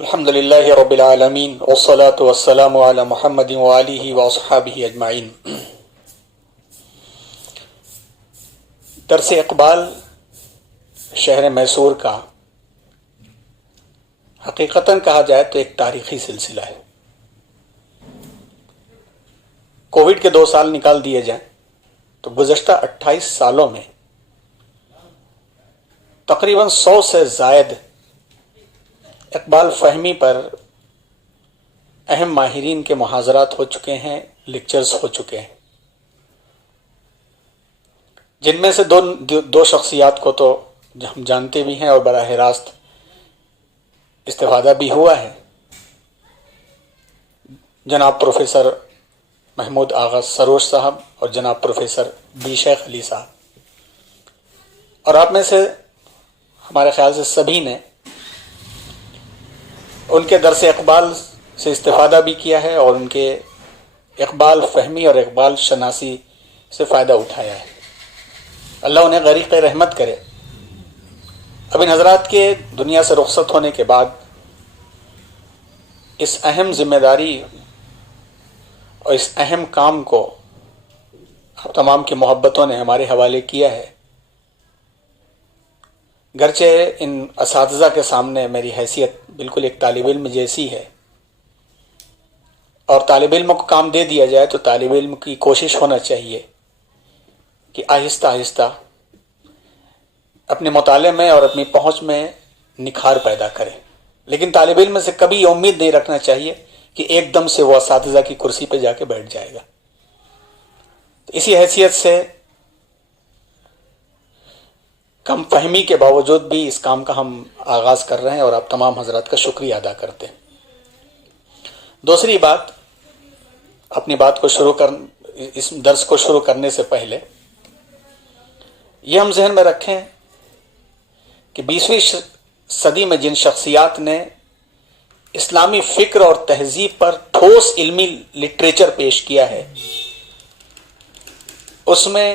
الحمد للہ رب العالمین والصلاة والسلام علی محمد وآلہ واصحابہ اجمعین۔ درس اقبال شہر میسور کا حقیقتاً کہا جائے تو ایک تاریخی سلسلہ ہے۔ کووڈ کے 2 سال نکال دیے جائیں تو گزشتہ 28 سالوں میں تقریباً 100 سے زائد اقبال فہمی پر اہم ماہرین کے محاضرات ہو چکے ہیں، لیکچرز ہو چکے ہیں، جن میں سے دو شخصیات کو تو ہم جانتے بھی ہیں اور براہ راست استفادہ بھی ہوا ہے، جناب پروفیسر محمود آغا سروش صاحب اور جناب پروفیسر بی شیخ علی صاحب، اور آپ میں سے ہمارے خیال سے سبھی نے ان کے درس اقبال سے استفادہ بھی کیا ہے اور ان کے اقبال فہمی اور اقبال شناسی سے فائدہ اٹھایا ہے۔ اللہ انہیں غریق رحمت کرے۔ اب ان حضرات کے دنیا سے رخصت ہونے کے بعد اس اہم ذمہ داری اور اس اہم کام کو آپ تمام کی محبتوں نے ہمارے حوالے کیا ہے۔ گرچہ ان اساتذہ کے سامنے میری حیثیت بالکل ایک طالب علم جیسی ہے، اور طالب علم کو کام دے دیا جائے تو طالب علم کی کوشش ہونا چاہیے کہ آہستہ آہستہ اپنے مطالعے میں اور اپنی پہنچ میں نکھار پیدا کرے، لیکن طالب علم سے کبھی امید نہیں رکھنا چاہیے کہ ایک دم سے وہ اساتذہ کی کرسی پہ جا کے بیٹھ جائے گا۔ تو اسی حیثیت سے کم فہمی کے باوجود بھی اس کام کا ہم آغاز کر رہے ہیں اور آپ تمام حضرات کا شکریہ ادا کرتے ہیں۔ دوسری بات، اپنی بات کو اس درس کو شروع کرنے سے پہلے یہ ہم ذہن میں رکھیں کہ 20ویں صدی میں جن شخصیات نے اسلامی فکر اور تہذیب پر ٹھوس علمی لٹریچر پیش کیا ہے، اس میں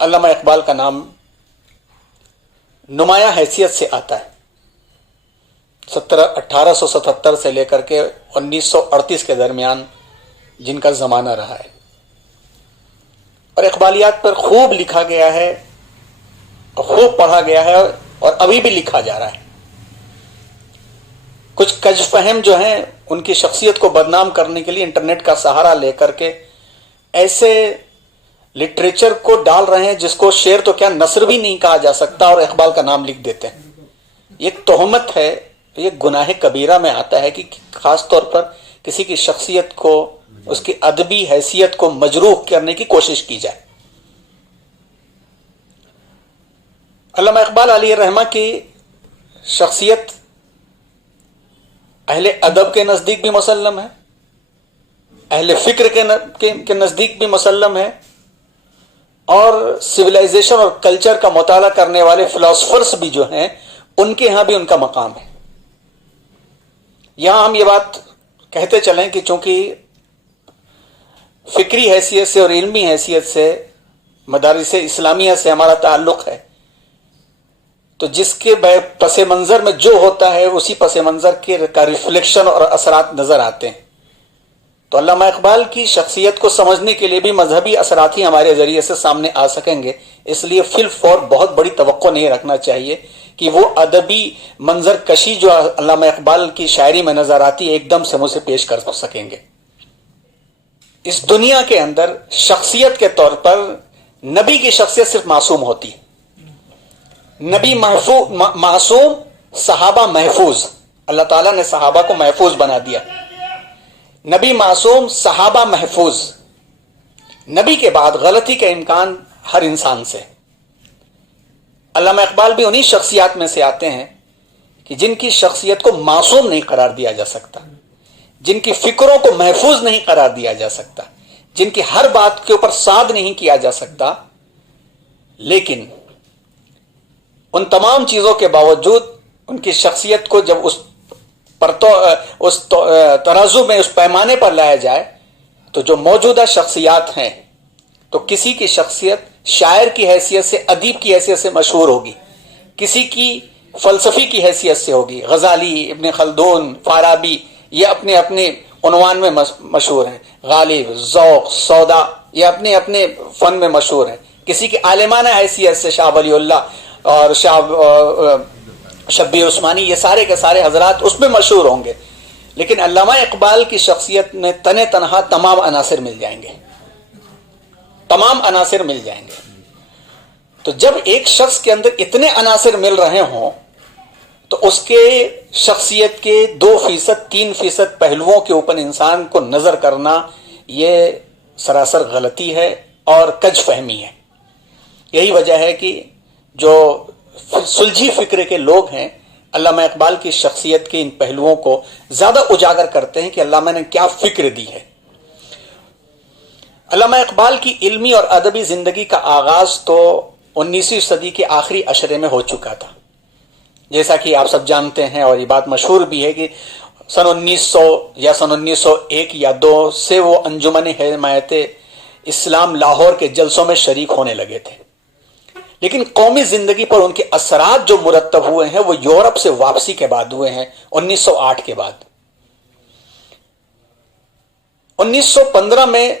علامہ اقبال کا نام نمایاں حیثیت سے آتا ہے۔ 1877 سے لے کر کے 1938 کے درمیان جن کا زمانہ رہا ہے، اور اقبالیات پر خوب لکھا گیا ہے اور خوب پڑھا گیا ہے اور ابھی بھی لکھا جا رہا ہے۔ کچھ کج فہم جو ہیں ان کی شخصیت کو بدنام کرنے کے لیے انٹرنیٹ کا سہارا لے کر کے ایسے لٹریچر کو ڈال رہے ہیں جس کو شعر تو کیا نثر بھی نہیں کہا جا سکتا، اور اقبال کا نام لکھ دیتے ہیں۔ یہ ایک تہمت ہے، یہ گناہ کبیرہ میں آتا ہے کہ خاص طور پر کسی کی شخصیت کو، اس کی ادبی حیثیت کو مجروح کرنے کی کوشش کی جائے۔ علامہ اقبال علیہ الرحمہ کی شخصیت اہل ادب کے نزدیک بھی مسلم ہے، اہل فکر کے نزدیک بھی مسلم ہے، اور سویلائزیشن اور کلچر کا مطالعہ کرنے والے فلاسفرز بھی جو ہیں ان کے ہاں بھی ان کا مقام ہے۔ یہاں ہم یہ بات کہتے چلیں کہ چونکہ فکری حیثیت سے اور علمی حیثیت سے مدارس اسلامیہ سے ہمارا تعلق ہے، تو جس کے پس منظر میں جو ہوتا ہے اسی پس منظر کا ریفلیکشن اور اثرات نظر آتے ہیں۔ تو علامہ اقبال کی شخصیت کو سمجھنے کے لیے بھی مذہبی اثرات ہی ہمارے ذریعے سے سامنے آ سکیں گے، اس لیے فی الفور بہت بڑی توقع نہیں رکھنا چاہیے کہ وہ ادبی منظر کشی جو علامہ اقبال کی شاعری میں نظر آتی ہے ایک دم سے مجھ سے پیش کر سکیں گے۔ اس دنیا کے اندر شخصیت کے طور پر نبی کی شخصیت صرف معصوم ہوتی ہے۔ نبی معصوم، صحابہ محفوظ، اللہ تعالیٰ نے صحابہ کو محفوظ بنا دیا۔ نبی معصوم، صحابہ محفوظ۔ نبی کے بعد غلطی کا امکان ہر انسان سے۔ علامہ اقبال بھی انہی شخصیات میں سے آتے ہیں کہ جن کی شخصیت کو معصوم نہیں قرار دیا جا سکتا، جن کی فکروں کو محفوظ نہیں قرار دیا جا سکتا، جن کی ہر بات کے اوپر صاد نہیں کیا جا سکتا، لیکن ان تمام چیزوں کے باوجود ان کی شخصیت کو جب اس ترازو میں، اس پیمانے پر لایا جائے تو جو موجودہ شخصیات ہیں، تو کسی کی شخصیت شاعر کی حیثیت سے، ادیب کی حیثیت سے مشہور ہوگی، کسی کی فلسفی کی حیثیت سے ہوگی. غزالی، ابن خلدون، فارابی یہ اپنے اپنے عنوان میں مشہور ہیں. غالب، ذوق، سودا یہ اپنے اپنے فن میں مشہور ہیں. کسی کی عالمانہ حیثیت سے شاہ ولی اللہ اور شاہ شبیر عثمانی یہ سارے کے سارے حضرات اس میں مشہور ہوں گے. لیکن علامہ اقبال کی شخصیت میں تنے تنہا تمام عناصر مل جائیں گے، تمام عناصر مل جائیں گے. تو جب ایک شخص کے اندر اتنے عناصر مل رہے ہوں تو اس کے شخصیت کے 2%، 3% پہلوؤں کے اوپر انسان کو نظر کرنا یہ سراسر غلطی ہے اور کج فہمی ہے. یہی وجہ ہے کہ جو سلجھی فکر کے لوگ ہیں علامہ اقبال کی شخصیت کے ان پہلوؤں کو زیادہ اجاگر کرتے ہیں کہ علامہ نے کیا فکر دی ہے. علامہ اقبال کی علمی اور ادبی زندگی کا آغاز تو 19ویں صدی کے آخری عشرے میں ہو چکا تھا، جیسا کہ آپ سب جانتے ہیں، اور یہ بات مشہور بھی ہے کہ سن 1900 یا سن 1901 یا 2 سے وہ انجمن حمایت اسلام لاہور کے جلسوں میں شریک ہونے لگے تھے. لیکن قومی زندگی پر ان کے اثرات جو مرتب ہوئے ہیں وہ یورپ سے واپسی کے بعد ہوئے ہیں، 1908 کے بعد. 1915 میں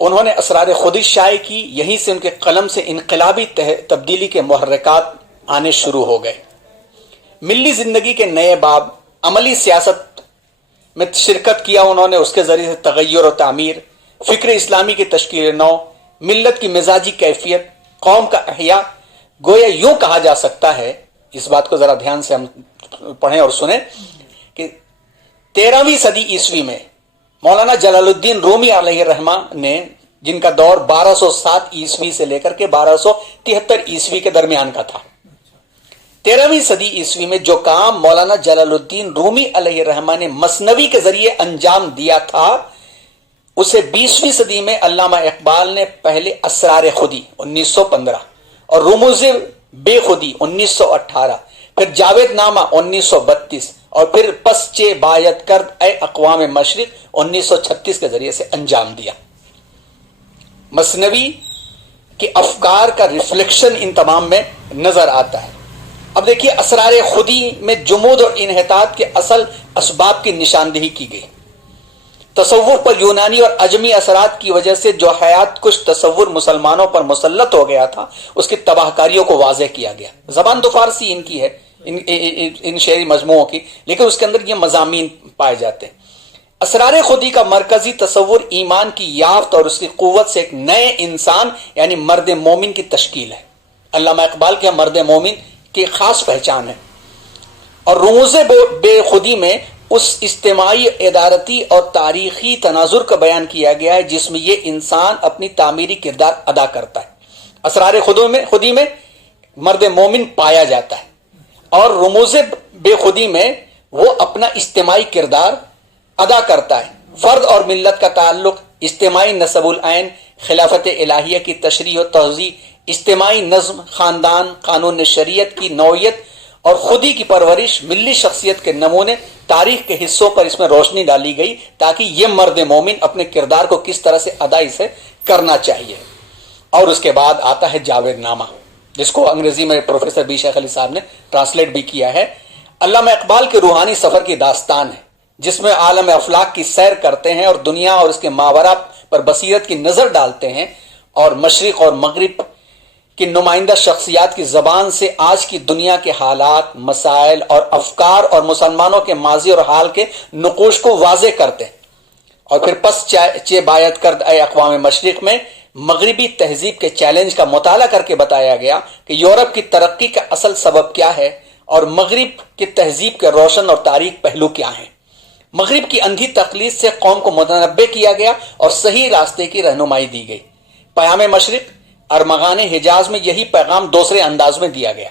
انہوں نے اسرار خودی شائع کی. یہیں سے ان کے قلم سے انقلابی تبدیلی کے محرکات آنے شروع ہو گئے. ملی زندگی کے نئے باب، عملی سیاست میں شرکت کیا انہوں نے، اس کے ذریعے سے تغیر و تعمیر، فکر اسلامی کی تشکیل نو، ملت کی مزاجی کیفیت، قوم کا احیاء. گویا یوں کہا جا سکتا ہے، اس بات کو ذرا دھیان سے ہم پڑھیں اور سنیں، کہ 13ویں صدی عیسوی میں مولانا جلال الدین رومی علیہ الرحمہ نے، جن کا دور 1207 عیسوی سے لے کر کے 1273 عیسوی کے درمیان کا تھا، 13ویں صدی عیسوی میں جو کام مولانا جلال الدین رومی علیہ الرحمہ نے مثنوی کے ذریعے انجام دیا تھا، اسے 20ویں صدی میں علامہ اقبال نے پہلے اسرار خودی 1915 اور رموز بے خودی 1918، پھر جاوید نامہ 1932 اور پھر پس چے بایت کرد اے اقوام مشرق 1936 کے ذریعے سے انجام دیا. مثنوی کے افکار کا ریفلیکشن ان تمام میں نظر آتا ہے. اب دیکھیے اسرار خودی میں جمود اور انحطاط کے اصل اسباب کی نشاندہی کی گئی. تصوف پر یونانی اور اجمی اثرات کی وجہ سے جو حیات کش تصور مسلمانوں پر مسلط ہو گیا تھا، اس کی تباہ کاریوں کو واضح کیا گیا. زبان تو فارسی ان کی ہے، ان شعری مجموعوں کی، لیکن اس کے اندر یہ مضامین پائے جاتے ہیں. اسرار خودی کا مرکزی تصور ایمان کی یافت اور اس کی قوت سے ایک نئے انسان یعنی مرد مومن کی تشکیل ہے. علامہ اقبال کے مرد مومن کی خاص پہچان ہے. اور رموز بے خودی میں اس اجتماعی، ادارتی اور تاریخی تناظر کا بیان کیا گیا ہے جس میں یہ انسان اپنی تعمیری کردار ادا کرتا ہے. اسرار خودی میں مرد مومن پایا جاتا ہے، اور رموز بے خودی میں وہ اپنا اجتماعی کردار ادا کرتا ہے. فرد اور ملت کا تعلق، اجتماعی نسب العین، خلافت الہیہ کی تشریح و توضیح، اجتماعی نظم، خاندان، قانون شریعت کی نوعیت اور خودی کی پرورش، ملی شخصیت کے نمونے، تاریخ کے حصوں پر اس میں روشنی ڈالی گئی تاکہ یہ مرد مومن اپنے کردار کو کس طرح سے ادا اسے کرنا چاہیے. اور اس کے بعد آتا ہے جاوید نامہ، جس کو انگریزی میں پروفیسر بی شیخ علی صاحب نے ٹرانسلیٹ بھی کیا ہے. علامہ اقبال کے روحانی سفر کی داستان ہے جس میں عالم افلاک کی سیر کرتے ہیں اور دنیا اور اس کے ماورا پر بصیرت کی نظر ڈالتے ہیں، اور مشرق اور مغرب کی نمائندہ شخصیات کی زبان سے آج کی دنیا کے حالات، مسائل اور افکار اور مسلمانوں کے ماضی اور حال کے نقوش کو واضح کرتے ہیں. اور پھر پس چے بایت کرد اے اقوام مشرق میں مغربی تہذیب کے چیلنج کا مطالعہ کر کے بتایا گیا کہ یورپ کی ترقی کا اصل سبب کیا ہے اور مغرب کی تہذیب کے روشن اور تاریک پہلو کیا ہیں. مغرب کی اندھی تقلید سے قوم کو متنبع کیا گیا اور صحیح راستے کی رہنمائی دی گئی. پیام مشرق، ارمغان حجاز میں یہی پیغام دوسرے انداز میں دیا گیا.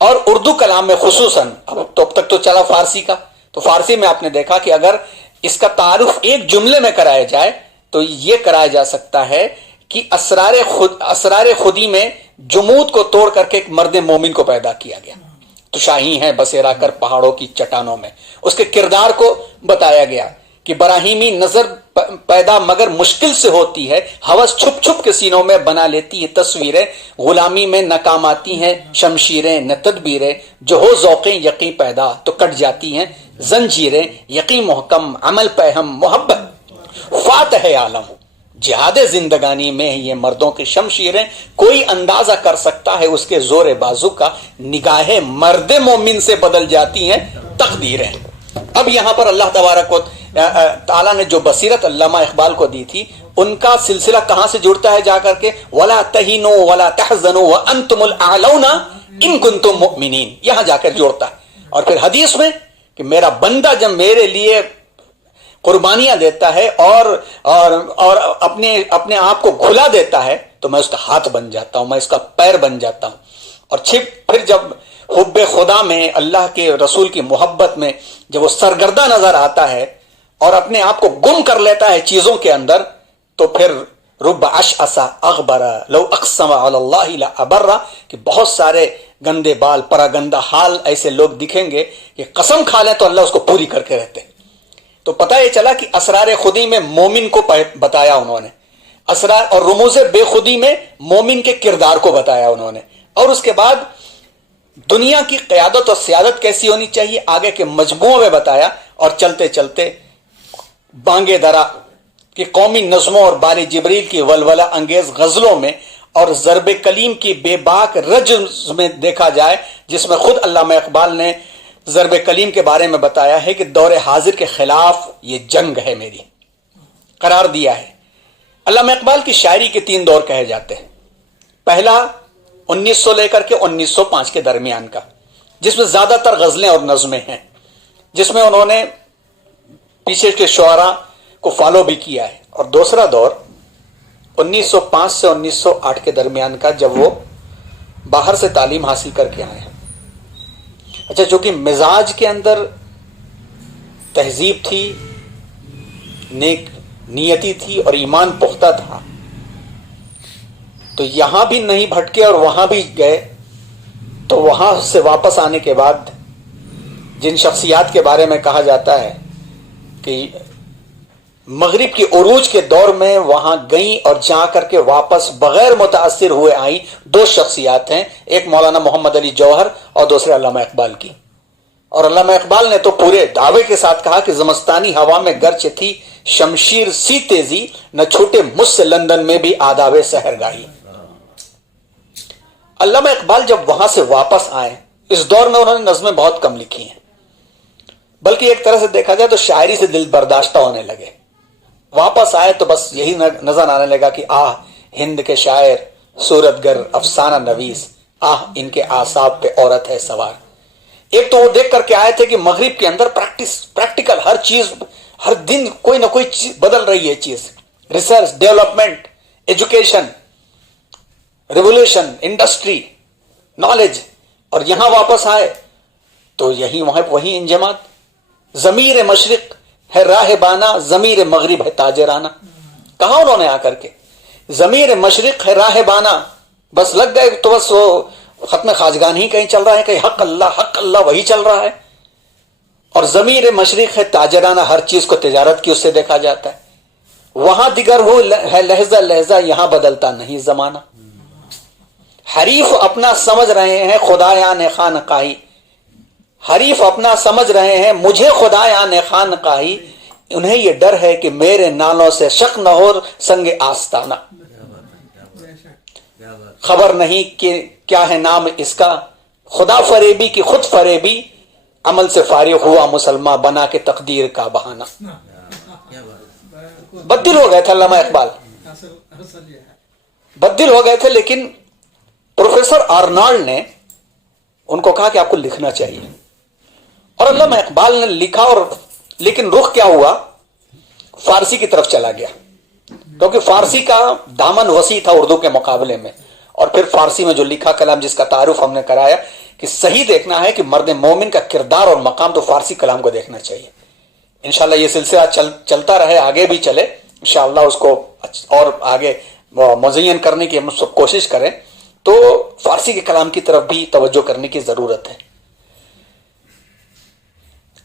اور اردو کلام میں خصوصاً، اب تک تو چلا فارسی کا، تو فارسی میں آپ نے دیکھا کہ اگر اس کا تعارف ایک جملے میں کرایا جائے تو یہ کرایا جا سکتا ہے کہ اسرار خودی میں جمود کو توڑ کر کے ایک مرد مومن کو پیدا کیا گیا. تو شاہی ہیں بسیرا کر پہاڑوں کی چٹانوں میں، اس کے کردار کو بتایا گیا کہ براہیمی نظر پیدا مگر مشکل سے ہوتی ہے، ہوس چھپ چھپ کے سینوں میں بنا لیتی ہے تصویریں، غلامی میں ناکام آتی ہیں شمشیریں نہ تدبیریں، جو ہو ذوقیں یقیں پیدا تو کٹ جاتی ہیں زنجیریں، یقیں محکم عمل پہم محبت فاتح عالم، جہاد زندگانی میں یہ مردوں کی شمشیریں، کوئی اندازہ کر سکتا ہے اس کے زور بازو کا، نگاہ مرد مومن سے بدل جاتی ہیں تقدیریں۔ اب یہاں پر اللہ تبارک و تعالیٰ نے جو بصیرت علامہ اقبال کو دی تھی، ان کا سلسلہ کہاں سے جڑتا ہے جا کر کے؟ وَلَا تَهِنُوا وَلَا تَحْزَنُوا وَأَنْتُمُ الْأَعْلَوْنَ إِن كُنتُم مُؤْمِنِينَ، یہاں جا کر جوڑتا ہے۔ اور پھر حدیث میں کہ میرا بندہ جب میرے لیے قربانیاں دیتا ہے اور اپنے آپ کو کھلا دیتا ہے تو میں اس کا ہاتھ بن جاتا ہوں، میں اس کا پیر بن جاتا ہوں۔ اور پھر جب حب خدا میں، اللہ کے رسول کی محبت میں جب وہ سرگردہ نظر آتا ہے اور اپنے آپ کو گم کر لیتا ہے چیزوں کے اندر، تو پھر رب اشعث اغبر لو اقسم علی اللہ لابر، کہ بہت سارے گندے بال پراگندہ حال ایسے لوگ دکھیں گے کہ قسم کھا لیں تو اللہ اس کو پوری کر کے رہتے ہیں۔ تو پتہ یہ چلا کہ اسرار خودی میں مومن کو بتایا انہوں نے، اسرار اور رموز بے خودی میں مومن کے کردار کو بتایا انہوں نے، اور اس کے بعد دنیا کی قیادت اور سیادت کیسی ہونی چاہیے آگے کے مجموعوں میں بتایا، اور چلتے چلتے بانگے درا کہ قومی نظموں اور بال جبریل کی ولولہ انگیز غزلوں میں اور ضرب کلیم کی بے باک رجز میں دیکھا جائے، جس میں خود علامہ اقبال نے ضرب کلیم کے بارے میں بتایا ہے کہ دور حاضر کے خلاف یہ جنگ ہے میری، قرار دیا ہے۔ علامہ اقبال کی شاعری کے 3 دور کہے جاتے ہیں۔ پہلا 1900 لے کر کے 1905 کے درمیان کا، جس میں زیادہ تر غزلیں اور نظمیں ہیں، جس میں انہوں نے پیچھے کے شعراء کو فالو بھی کیا ہے۔ اور دوسرا دور 1905 سے 1908 کے درمیان کا، جب وہ باہر سے تعلیم حاصل کر کے آئے۔ اچھا، جو کہ مزاج کے اندر تہذیب تھی، نیک نیتی تھی اور ایمان پختہ تھا، تو یہاں بھی نہیں بھٹکے اور وہاں بھی گئے۔ تو وہاں سے واپس آنے کے بعد جن شخصیات کے بارے میں کہا جاتا ہے کہ مغرب کی عروج کے دور میں وہاں گئیں اور جا کر کے واپس بغیر متاثر ہوئے آئیں، 2 شخصیات ہیں، ایک مولانا محمد علی جوہر اور دوسرے علامہ اقبال کی۔ اور علامہ اقبال نے تو پورے دعوے کے ساتھ کہا کہ زمستانی ہوا میں گرچہ تھی شمشیر سی تیزی، نہ چھوٹے مجھ سے لندن میں بھی آداب سحرگاہی۔ علامہ اقبال جب وہاں سے واپس آئے، اس دور میں انہوں نے نظمیں بہت کم لکھی ہیں، بلکہ ایک طرح سے دیکھا جائے تو شاعری سے دل برداشتہ ہونے لگے۔ واپس آئے تو بس یہی نظر آنے لگا کہ آہ ہند کے شاعر، صورت گر افسانہ نویس، آہ ان کے اعصاب پہ عورت ہے سوار۔ ایک تو وہ دیکھ کر کے آئے تھے کہ مغرب کے اندر پریکٹیکل ہر چیز، ہر دن کوئی نہ کوئی چیز بدل رہی ہے، چیز research, development, education, revolution, industry, knowledge. اور یہاں واپس آئے تو وہی انجماد، ضمیر مشرق ہے راہ بانا، ضمیر مغرب ہے تاجرانہ۔ کہا انہوں نے آ کر کے ضمیر مشرق ہے راہ بانا، بس لگ گئے تو بس وہ ختم خواجگان ہی کہیں چل رہا ہے، کہیں حق اللہ وہی چل رہا ہے۔ اور ضمیر مشرق ہے تاجرانہ، ہر چیز کو تجارت کی اس سے دیکھا جاتا ہے۔ وہاں دیگر ہو ہے لہجہ لہجہ، یہاں بدلتا نہیں زمانہ۔ حریف اپنا سمجھ رہے ہیں خدایان خانقاہی، حریف اپنا سمجھ رہے ہیں مجھے خدایان خانقاہی، انہیں یہ ڈر ہے کہ میرے نالوں سے شک نہ ہو سنگ آستانہ۔ خبر نہیں کہ کیا ہے نام اس کا، خدا فریبی کی خود فریبی، عمل سے فارغ ہوا مسلمان بنا کے تقدیر کا بہانہ۔ بدل ہو گئے تھے علامہ اقبال، بدل ہو گئے تھے، لیکن پروفیسر آرنالڈ نے ان کو کہا کہ آپ کو لکھنا چاہیے، اور علامہ اقبال نے لکھا، اور لیکن رخ کیا ہوا، فارسی کی طرف چلا گیا، کیونکہ فارسی کا دامن وسیع تھا اردو کے مقابلے میں۔ اور پھر فارسی میں جو لکھا کلام، جس کا تعارف ہم نے کرایا کہ صحیح دیکھنا ہے کہ مرد مومن کا کردار اور مقام تو فارسی کلام کو دیکھنا چاہیے۔ انشاءاللہ یہ سلسلہ چلتا رہے، آگے بھی چلے انشاءاللہ، اس کو اور آگے مزین کرنے کی ہم سب کوشش کریں، تو فارسی کے کلام کی طرف بھی توجہ کرنے کی ضرورت ہے۔